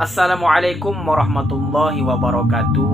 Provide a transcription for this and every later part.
Assalamualaikum warahmatullahi wabarakatuh.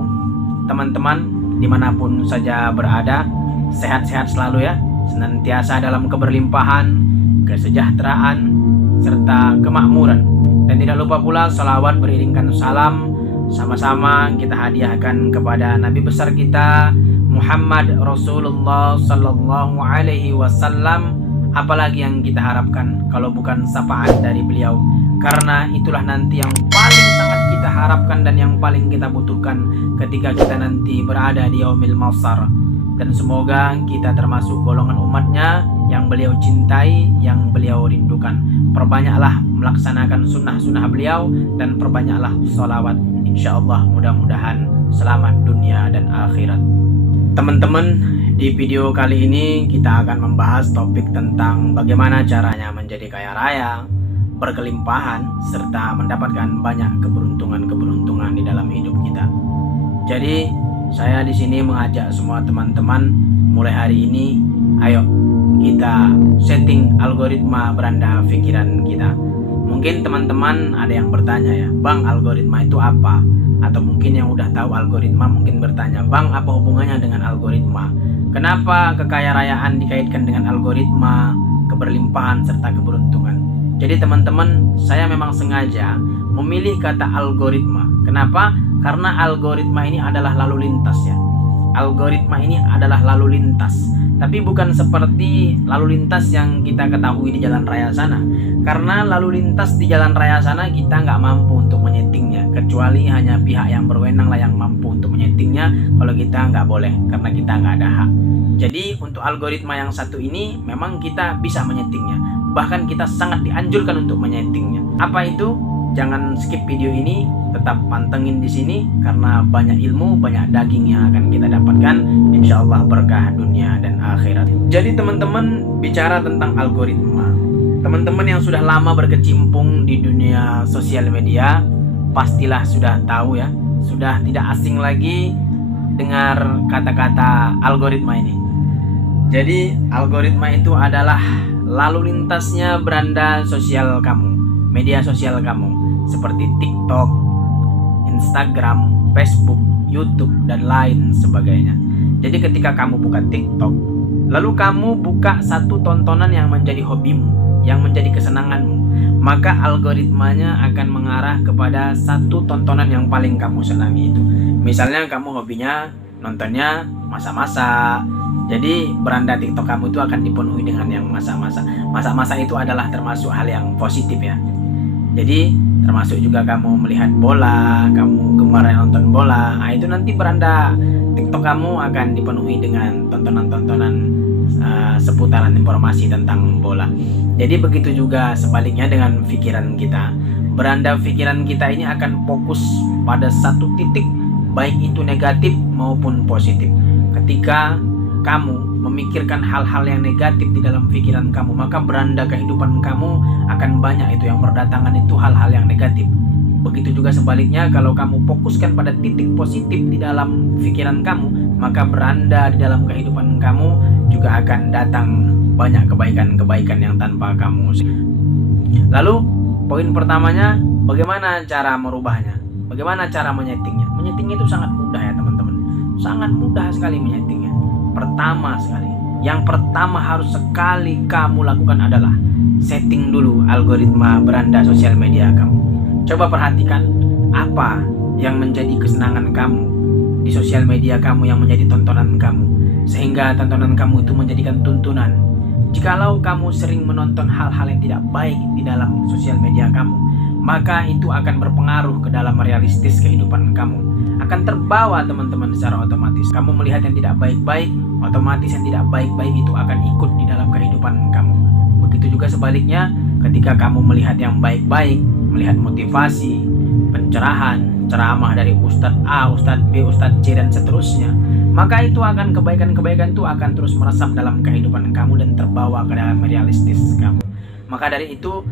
Teman-teman dimanapun saja berada, sehat-sehat selalu ya. Senantiasa dalam keberlimpahan, kesejahteraan, serta kemakmuran. Dan tidak lupa pula salawat beriringkan salam sama-sama kita hadiahkan kepada Nabi besar kita Muhammad Rasulullah Sallallahu Alaihi Wasallam. Apalagi yang kita harapkan kalau bukan syafaat dari beliau, karena itulah nanti yang paling sangat kita harapkan dan yang paling kita butuhkan ketika kita nanti berada di yaumil mahsyar. Dan semoga kita termasuk golongan umatnya yang beliau cintai, yang beliau rindukan. Perbanyaklah melaksanakan sunnah-sunnah beliau dan perbanyaklah sholawat. Insya Allah mudah-mudahan selamat dunia dan akhirat. Teman-teman, di video kali ini kita akan membahas topik tentang bagaimana caranya menjadi kaya raya, berkelimpahan, serta mendapatkan banyak keberuntungan-keberuntungan di dalam hidup kita. Jadi, saya di sini mengajak semua teman-teman mulai hari ini, ayo kita setting algoritma beranda pikiran kita. Mungkin teman-teman ada yang bertanya ya, Bang, algoritma itu apa? Atau mungkin yang udah tahu algoritma mungkin bertanya, Bang, apa hubungannya dengan algoritma? Kenapa kekayaan dikaitkan dengan algoritma, keberlimpahan, serta keberuntungan? Jadi teman-teman, saya memang sengaja memilih kata algoritma. Kenapa? Karena algoritma ini adalah lalu lintas ya. Algoritma ini adalah lalu lintas. Tapi bukan seperti lalu lintas yang kita ketahui di jalan raya sana. Karena lalu lintas di jalan raya sana kita nggak mampu untuk menyetingnya. Kecuali hanya pihak yang berwenang lah yang mampu untuk menyetingnya. Kalau kita nggak boleh, karena kita nggak ada hak. Jadi untuk algoritma yang satu ini memang kita bisa menyetingnya. Bahkan kita sangat dianjurkan untuk menyetingnya. Apa itu? Jangan skip video ini, tetap pantengin di sini karena banyak ilmu, banyak daging yang akan kita dapatkan. Insya Allah berkah dunia dan akhirat. Jadi teman-teman, bicara tentang algoritma, teman-teman yang sudah lama berkecimpung di dunia sosial media pastilah sudah tahu ya, sudah tidak asing lagi dengar kata-kata algoritma ini. Jadi algoritma itu adalah lalu lintasnya beranda sosial kamu, media sosial kamu, seperti TikTok, Instagram, Facebook, YouTube, dan lain sebagainya. Jadi ketika kamu buka TikTok, lalu kamu buka satu tontonan yang menjadi hobimu, yang menjadi kesenanganmu, maka algoritmanya akan mengarah kepada satu tontonan yang paling kamu senangi itu. Misalnya kamu hobinya nontonnya masa-masa, jadi beranda TikTok kamu itu akan dipenuhi dengan yang masa-masa. Masa-masa itu adalah termasuk hal yang positif ya. Jadi termasuk juga kamu melihat bola, kamu gemar nonton bola, itu nanti beranda TikTok kamu akan dipenuhi dengan tontonan-tontonan seputaran informasi tentang bola. Jadi begitu juga sebaliknya dengan pikiran kita. Beranda pikiran kita ini akan fokus pada satu titik, baik itu negatif maupun positif. Ketika kamu memikirkan hal-hal yang negatif di dalam pikiran kamu, maka beranda kehidupan kamu akan banyak itu yang berdatangan itu hal-hal yang negatif. Begitu juga sebaliknya, kalau kamu fokuskan pada titik positif di dalam pikiran kamu, maka beranda di dalam kehidupan kamu juga akan datang banyak kebaikan-kebaikan yang tanpa kamu. Lalu poin pertamanya, bagaimana cara merubahnya? Bagaimana cara menyetingnya? Menyetingnya itu sangat mudah ya teman-teman. Sangat mudah sekali menyetingnya. Yang pertama harus sekali kamu lakukan adalah setting dulu algoritma beranda sosial media kamu. Coba perhatikan apa yang menjadi kesenangan kamu di sosial media kamu, yang menjadi tontonan kamu, sehingga tontonan kamu itu menjadikan tuntunan. Jikalau kamu sering menonton hal-hal yang tidak baik di dalam sosial media kamu, maka itu akan berpengaruh ke dalam realistis kehidupan kamu. Akan terbawa teman-teman secara otomatis. Kamu melihat yang tidak baik-baik, otomatis yang tidak baik-baik itu akan ikut di dalam kehidupan kamu. Begitu juga sebaliknya, ketika kamu melihat yang baik-baik, melihat motivasi, pencerahan, ceramah dari Ustadz A, Ustadz B, Ustadz C, dan seterusnya, maka itu akan kebaikan-kebaikan itu akan terus meresap dalam kehidupan kamu dan terbawa ke dalam realistis kamu. Maka dari itu,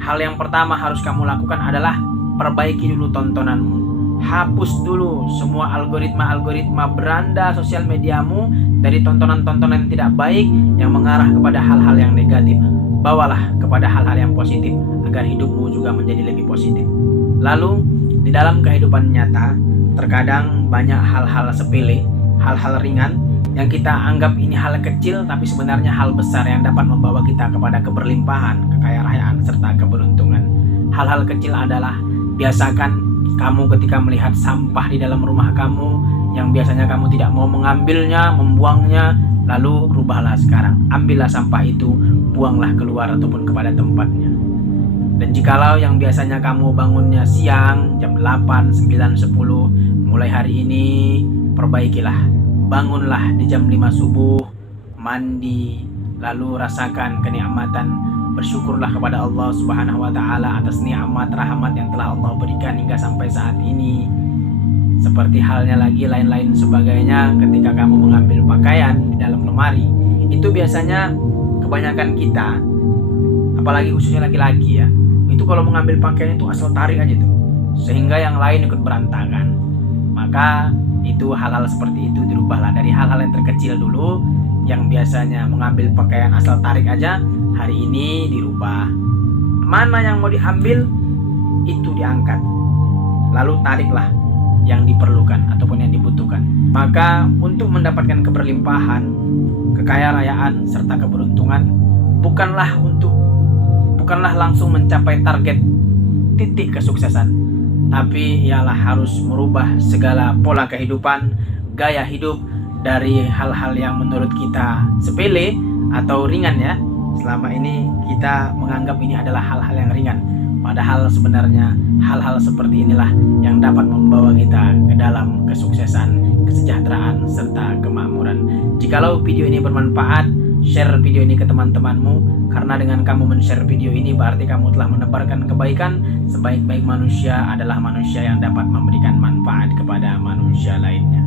hal yang pertama harus kamu lakukan adalah perbaiki dulu tontonanmu. Hapus dulu semua algoritma beranda sosial mediamu dari tontonan-tontonan yang tidak baik yang mengarah kepada hal-hal yang negatif. Bawalah kepada hal-hal yang positif agar hidupmu juga menjadi lebih positif. Lalu di dalam kehidupan nyata terkadang banyak hal-hal sepele, hal-hal ringan yang kita anggap ini hal kecil, tapi sebenarnya hal besar yang dapat membawa kita kepada keberlimpahan, kekayaan, serta keberuntungan. Hal-hal kecil adalah, biasakan kamu ketika melihat sampah di dalam rumah kamu yang biasanya kamu tidak mau mengambilnya, membuangnya, lalu rubahlah sekarang. Ambillah sampah itu, buanglah keluar ataupun kepada tempatnya. Dan jikalau yang biasanya kamu bangunnya siang, jam 8, 9, 10, mulai hari ini perbaikilah. Bangunlah di jam 5 subuh, mandi, lalu rasakan kenikmatan. Bersyukurlah kepada Allah Subhanahu wa Ta'ala atas nikmat rahmat yang telah Allah berikan hingga sampai saat ini. Seperti halnya lagi lain-lain sebagainya ketika kamu mengambil pakaian di dalam lemari, itu biasanya kebanyakan kita, apalagi khususnya laki-laki ya, itu kalau mengambil pakaian itu asal tarik aja tuh, sehingga yang lain ikut berantakan. Maka itu hal-hal seperti itu dirubahlah dari hal-hal yang terkecil dulu, yang biasanya mengambil pakaian asal tarik aja, hari ini dirubah. Mana yang mau diambil itu diangkat, lalu tariklah yang diperlukan ataupun yang dibutuhkan. Maka untuk mendapatkan keberlimpahan, kekayaan, serta keberuntungan, bukanlah langsung mencapai target titik kesuksesan, tapi ialah harus merubah segala pola kehidupan, gaya hidup dari hal-hal yang menurut kita sepele atau ringan ya. Selama ini kita menganggap ini adalah hal-hal yang ringan, padahal sebenarnya hal-hal seperti inilah yang dapat membawa kita ke dalam kesuksesan, kesejahteraan, serta kemakmuran. Jikalau video ini bermanfaat, share video ini ke teman-temanmu, karena dengan kamu men-share video ini berarti kamu telah menebarkan kebaikan. Sebaik-baik manusia adalah manusia yang dapat memberikan manfaat kepada manusia lainnya.